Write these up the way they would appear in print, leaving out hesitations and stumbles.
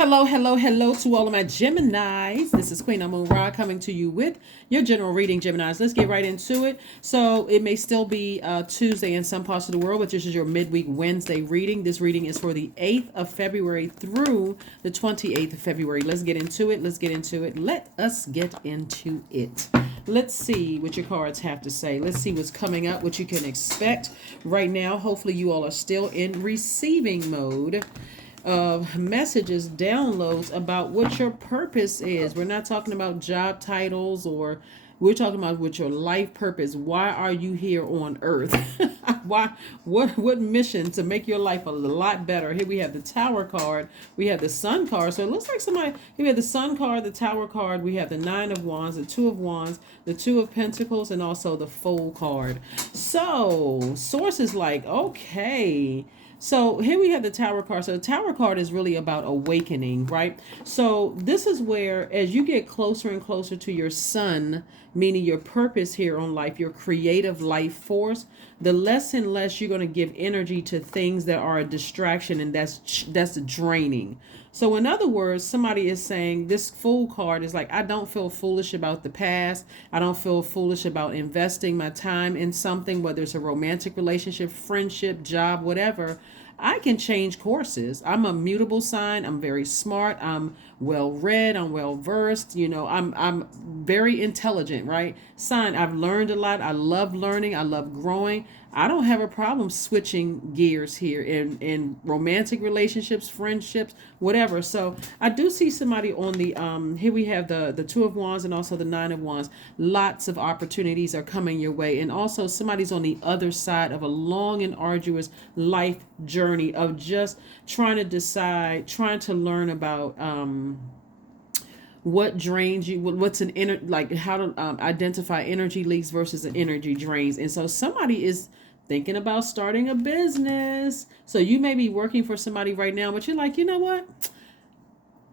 Hello, hello, hello to all of my Geminis. This is Queen Amun Ra coming to you with your general reading, Geminis. Let's get right into it. So it may still be Tuesday in some parts of the world, but this is your midweek Wednesday reading. This reading is for the 8th of February through the 28th of February. Let's get into it. Let's get into it. Let us get into it. Let's see what your cards have to say. Let's see what's coming up, what you can expect right now. Hopefully you all are still in receiving mode of messages, downloads about what your purpose is. We're not talking about job titles, or we're talking about what your life purpose. Why are you here on earth? Why, what mission to make your life a lot better? Here we have the Tower card, we have the Sun card. So it looks like somebody, here we have the Sun card, the Tower card, we have the Nine of Wands, the Two of Wands, the Two of Pentacles, and also the Fool card. So source is like, okay, so here we have the Tower card. So the Tower card is really about awakening, right? So this is where, as you get closer and closer to your sun, meaning your purpose here on life, your creative life force, the less and less you're going to give energy to things that are a distraction, and that's draining. So in other words, somebody is saying this Fool card is like, I don't feel foolish about the past. I don't feel foolish about investing my time in something, whether it's a romantic relationship, friendship, job, whatever. I can change courses. I'm a mutable sign. I'm very smart. I'm well read. I'm well versed. I'm very intelligent, right? Sign. I've learned a lot. I love learning. I love growing. I don't have a problem switching gears here in romantic relationships, friendships, whatever. So I do see somebody on the here we have the Two of Wands and also the Nine of Wands. Lots of opportunities are coming your way, and also somebody's on the other side of a long and arduous life journey of just trying to decide, trying to learn about what drains you, what's an inner, like how to identify energy leaks versus an energy drains. And so somebody is thinking about starting a business. So you may be working for somebody right now, but you're like, you know what,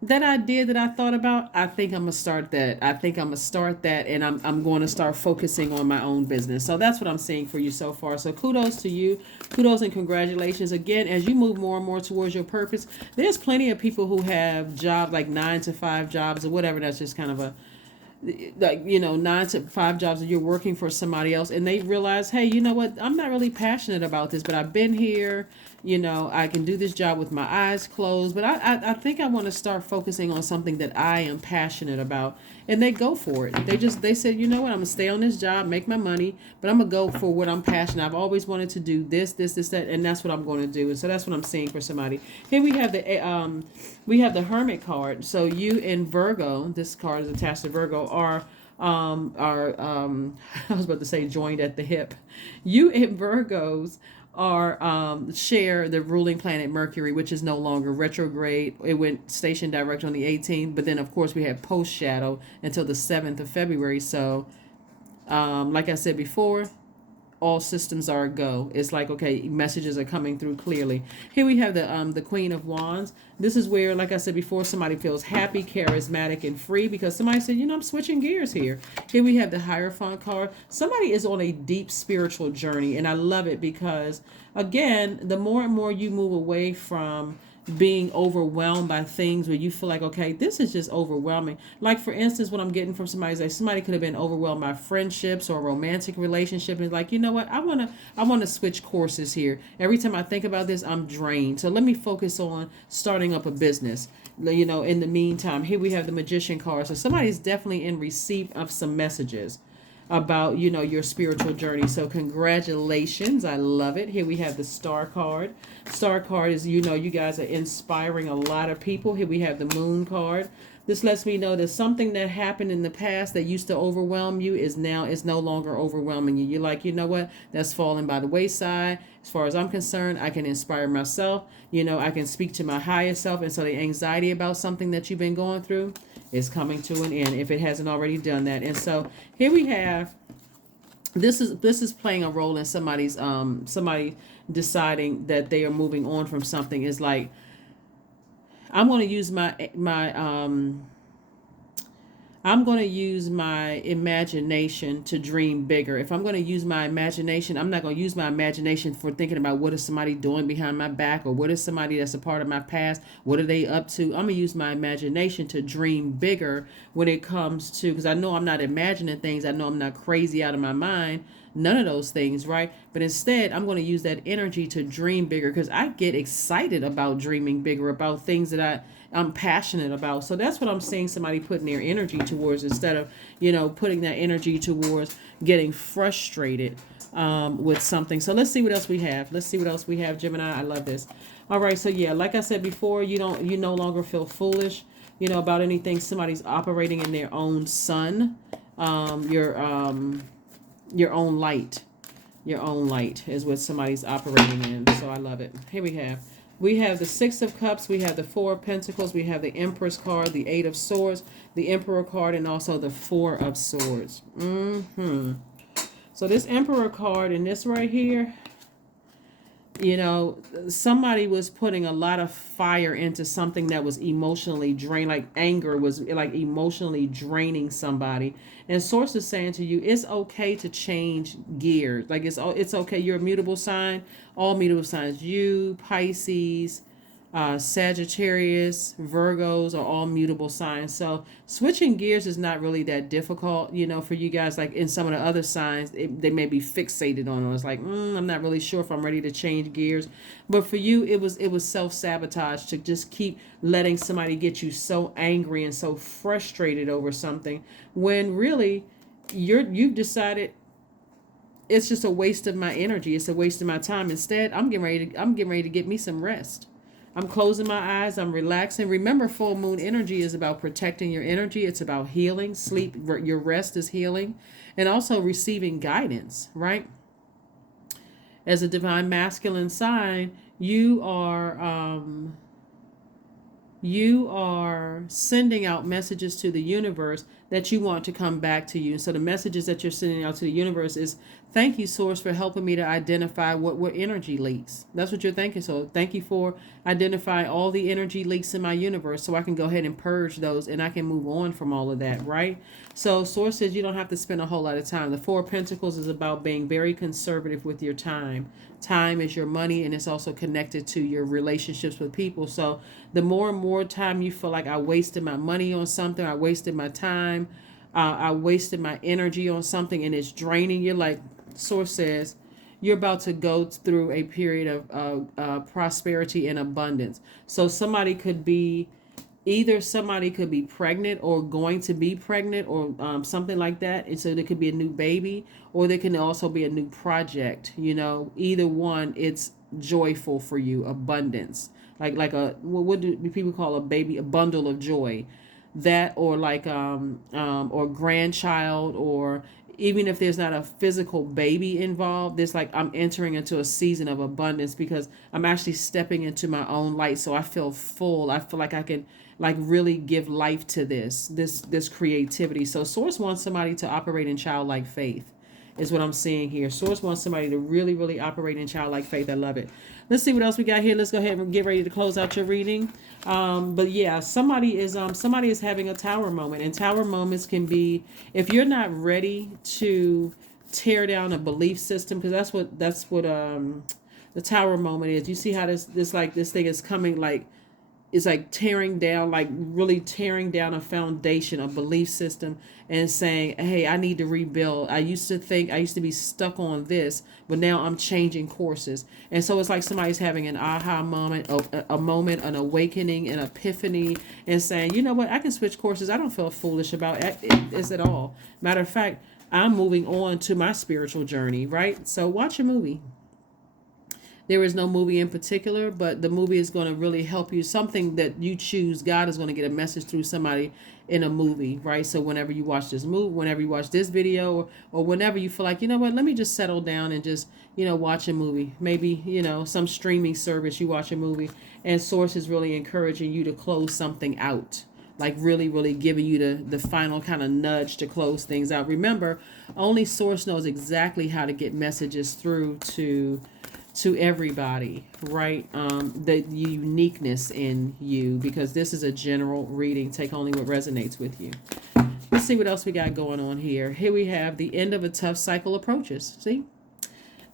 that idea that I thought about, I think I'm gonna start that. I think I'm gonna start that, and I'm going to start focusing on my own business. So that's what I'm seeing for you so far. So kudos to you, kudos and congratulations again as you move more and more towards your purpose. There's plenty of people who have jobs like 9 to 5 jobs or whatever. That's just kind of a, like, 9 to 5 jobs, and you're working for somebody else, and they realize, hey, you know what, I'm not really passionate about this, but I've been here, I can do this job with my eyes closed, but I think I want to start focusing on something that I am passionate about. And they go for it. They said, you know what, I'm gonna stay on this job, make my money, but I'm gonna go for what I'm passionate. I've always wanted to do this, that, and that's what I'm going to do. And so that's what I'm seeing for somebody. Here we have the Hermit card. So you in Virgo, this card is attached to Virgo, are I was about to say joined at the hip. You in Virgos are share the ruling planet Mercury, which is no longer retrograde. It went station direct on the 18th, but then of course we have post shadow until the 7th of February. So like I said before, all systems are a go. It's like, okay, messages are coming through clearly. Here we have the Queen of Wands. This is where, like I said before, somebody feels happy, charismatic, and free because somebody said, I'm switching gears here. Here we have the Hierophant card. Somebody is on a deep spiritual journey, and I love it because, again, the more and more you move away from being overwhelmed by things where you feel like, okay, this is just overwhelming. Like, for instance, what I'm getting from somebody is like, somebody could have been overwhelmed by friendships or romantic relationship, and like, you know what, I want to switch courses here. Every time I think about this, I'm drained, so let me focus on starting up a business. In the meantime, here we have the Magician card. So somebody's definitely in receipt of some messages about your spiritual journey. So congratulations, I love it. Here we have the Star card. Star card is, you guys are inspiring a lot of people. Here we have the Moon card. This lets me know that something that happened in the past that used to overwhelm you is no longer overwhelming you. You're like, you know what, that's fallen by the wayside. As far as I'm concerned, I can inspire myself. I can speak to my higher self, and so the anxiety about something that you've been going through is coming to an end if it hasn't already done that. And so here we have, this is playing a role in somebody deciding that they are moving on from something. Is like, I'm going to use I'm going to use my imagination to dream bigger. If I'm going to use my imagination, I'm not going to use my imagination for thinking about what is somebody doing behind my back, or what is somebody that's a part of my past, what are they up to. I'm going to use my imagination to dream bigger when it comes to, because I know I'm not imagining things. I know I'm not crazy out of my mind. None of those things, right? But instead, I'm going to use that energy to dream bigger, because I get excited about dreaming bigger, about things that I'm passionate about. So that's what I'm seeing somebody putting their energy towards, instead of, putting that energy towards getting frustrated with something. So let's see what else we have. Let's see what else we have, Gemini. I love this. All right. So yeah, like I said before, you no longer feel foolish, about anything. Somebody's operating in their own sun, your own light. Your own light is what somebody's operating in. So I love it. Here we have the Six of Cups, we have the Four of Pentacles, we have the Empress card, the Eight of Swords, the Emperor card, and also the Four of Swords. So this Emperor card and this right here, somebody was putting a lot of fire into something that was emotionally drained, like anger was like emotionally draining somebody. And Source is saying to you, it's okay to change gears. Like it's okay. You're a mutable sign. All mutable signs, you, Pisces, Sagittarius, Virgos are all mutable signs. So switching gears is not really that difficult, for you guys. Like in some of the other signs, they may be fixated on it. It's like, I'm not really sure if I'm ready to change gears. But for you, it was self-sabotage to just keep letting somebody get you so angry and so frustrated over something, when really you've decided it's just a waste of my energy. It's a waste of my time. Instead, I'm getting ready to get me some rest. I'm closing my eyes. I'm relaxing. Remember, full moon energy is about protecting your energy. It's about healing. Sleep, your rest is healing, and also receiving guidance, right? As a divine masculine sign, you are sending out messages to the universe that you want to come back to you. So the messages that you're sending out to the universe is, thank you, Source, for helping me to identify what energy leaks. That's what you're thinking. So thank you for identifying all the energy leaks in my universe, so I can go ahead and purge those and I can move on from all of that, right? So Source says you don't have to spend a whole lot of time. The Four of Pentacles is about being very conservative with your time. Time is your money, and it's also connected to your relationships with people. So the more and more time you feel like I wasted my money on something, I wasted my time, I wasted my energy on something, and it's draining you, like Source says, you're about to go through a period of prosperity and abundance. So somebody could be pregnant or going to be pregnant, or something like that. And so there could be a new baby, or there can also be a new project. Either one, it's joyful for you. Abundance, like what do people call a baby? A bundle of joy. That, or like or grandchild, or even if there's not a physical baby involved, there's like I'm entering into a season of abundance, because I'm actually stepping into my own light. So I feel full. I feel like I can like really give life to this creativity. So Source wants somebody to operate in childlike faith, is what I'm seeing here. Source wants somebody to really, really operate in childlike faith. I love it. Let's see what else we got here. Let's go ahead and get ready to close out your reading. But yeah, somebody is having a tower moment, and tower moments can be, if you're not ready to tear down a belief system, because that's what the tower moment is. You see how this thing is coming, like it's like tearing down, like really tearing down a foundation, a belief system, and saying, hey, I need to rebuild. I used to be stuck on this, but now I'm changing courses. And so it's like somebody's having an aha moment, a moment, an awakening, an epiphany, and saying, you know what, I can switch courses. I don't feel foolish about it at all. Matter of fact, I'm moving on to my spiritual journey, right? So watch a movie. There is no movie in particular, but the movie is going to really help you. Something that you choose, God is going to get a message through somebody in a movie, right? So whenever you watch this movie, whenever you watch this video, or whenever you feel like, you know what, let me just settle down and just, watch a movie. Maybe, some streaming service, you watch a movie, and Source is really encouraging you to close something out. Like really, really giving you the final kind of nudge to close things out. Remember, only Source knows exactly how to get messages through to everybody, right? The uniqueness in you, because this is a general reading. Take only what resonates with you. Let's see what else we got going on here. Here we have the end of a tough cycle approaches. See?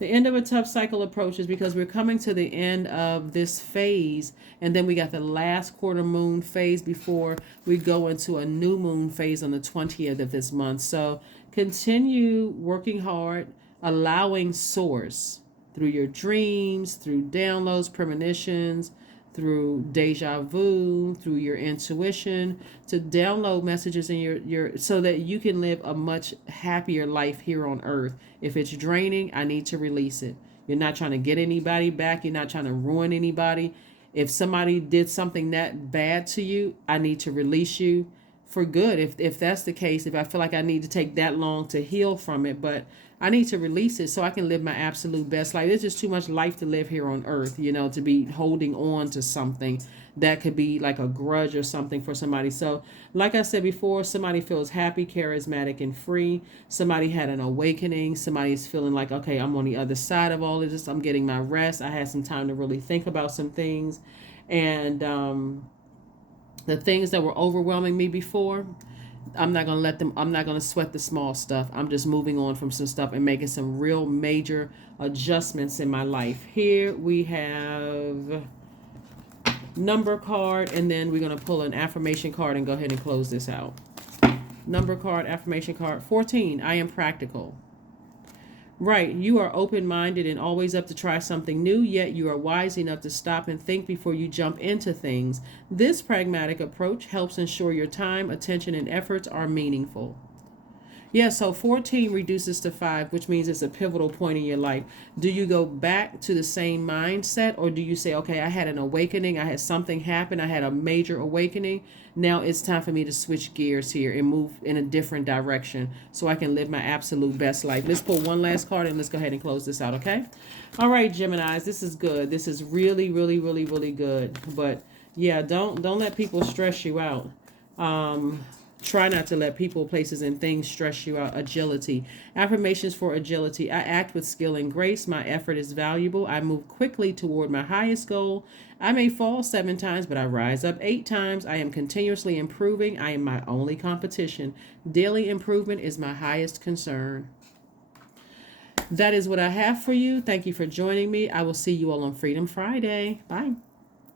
The end of a tough cycle approaches because we're coming to the end of this phase, and then we got the last quarter moon phase before we go into a new moon phase on the 20th of this month. So continue working hard, allowing source through your dreams, through downloads, premonitions, through deja vu, through your intuition, to download messages in your so that you can live a much happier life here on earth. If it's draining, I need to release it. You're not trying to get anybody back. You're not trying to ruin anybody. If somebody did something that bad to you, I need to release you for good. If that's the case, if I feel like I need to take that long to heal from it, but I need to release it so I can live my absolute best life. There's just too much life to live here on earth, to be holding on to something that could be like a grudge or something for somebody. So, like I said before, somebody feels happy, charismatic, and free. Somebody had an awakening. Somebody's feeling like, okay, I'm on the other side of all of this. I'm getting my rest. I had some time to really think about some things. And the things that were overwhelming me before, I'm not going to let them, I'm not going to sweat the small stuff. I'm just moving on from some stuff and making some real major adjustments in my life. Here we have number card, and then we're going to pull an affirmation card and go ahead and close this out. Number card, affirmation card, 14, I am practical. Right, you are open-minded and always up to try something new, yet you are wise enough to stop and think before you jump into things. This pragmatic approach helps ensure your time, attention, and efforts are meaningful. Yeah, so 14 reduces to 5, which means it's a pivotal point in your life. Do you go back to the same mindset, or do you say, okay, I had an awakening, I had something happen, I had a major awakening. Now it's time for me to switch gears here and move in a different direction so I can live my absolute best life. Let's pull one last card and let's go ahead and close this out, okay? All right, Geminis, this is good. This is really, really, really, really good. But yeah, don't let people stress you out. Try not to let people, places, and things stress you out. Agility. Affirmations for agility. I act with skill and grace. My effort is valuable. I move quickly toward my highest goal. I may fall 7 times, but I rise up 8 times. I am continuously improving. I am my only competition. Daily improvement is my highest concern. That is what I have for you. Thank you for joining me. I will see you all on Freedom Friday. Bye.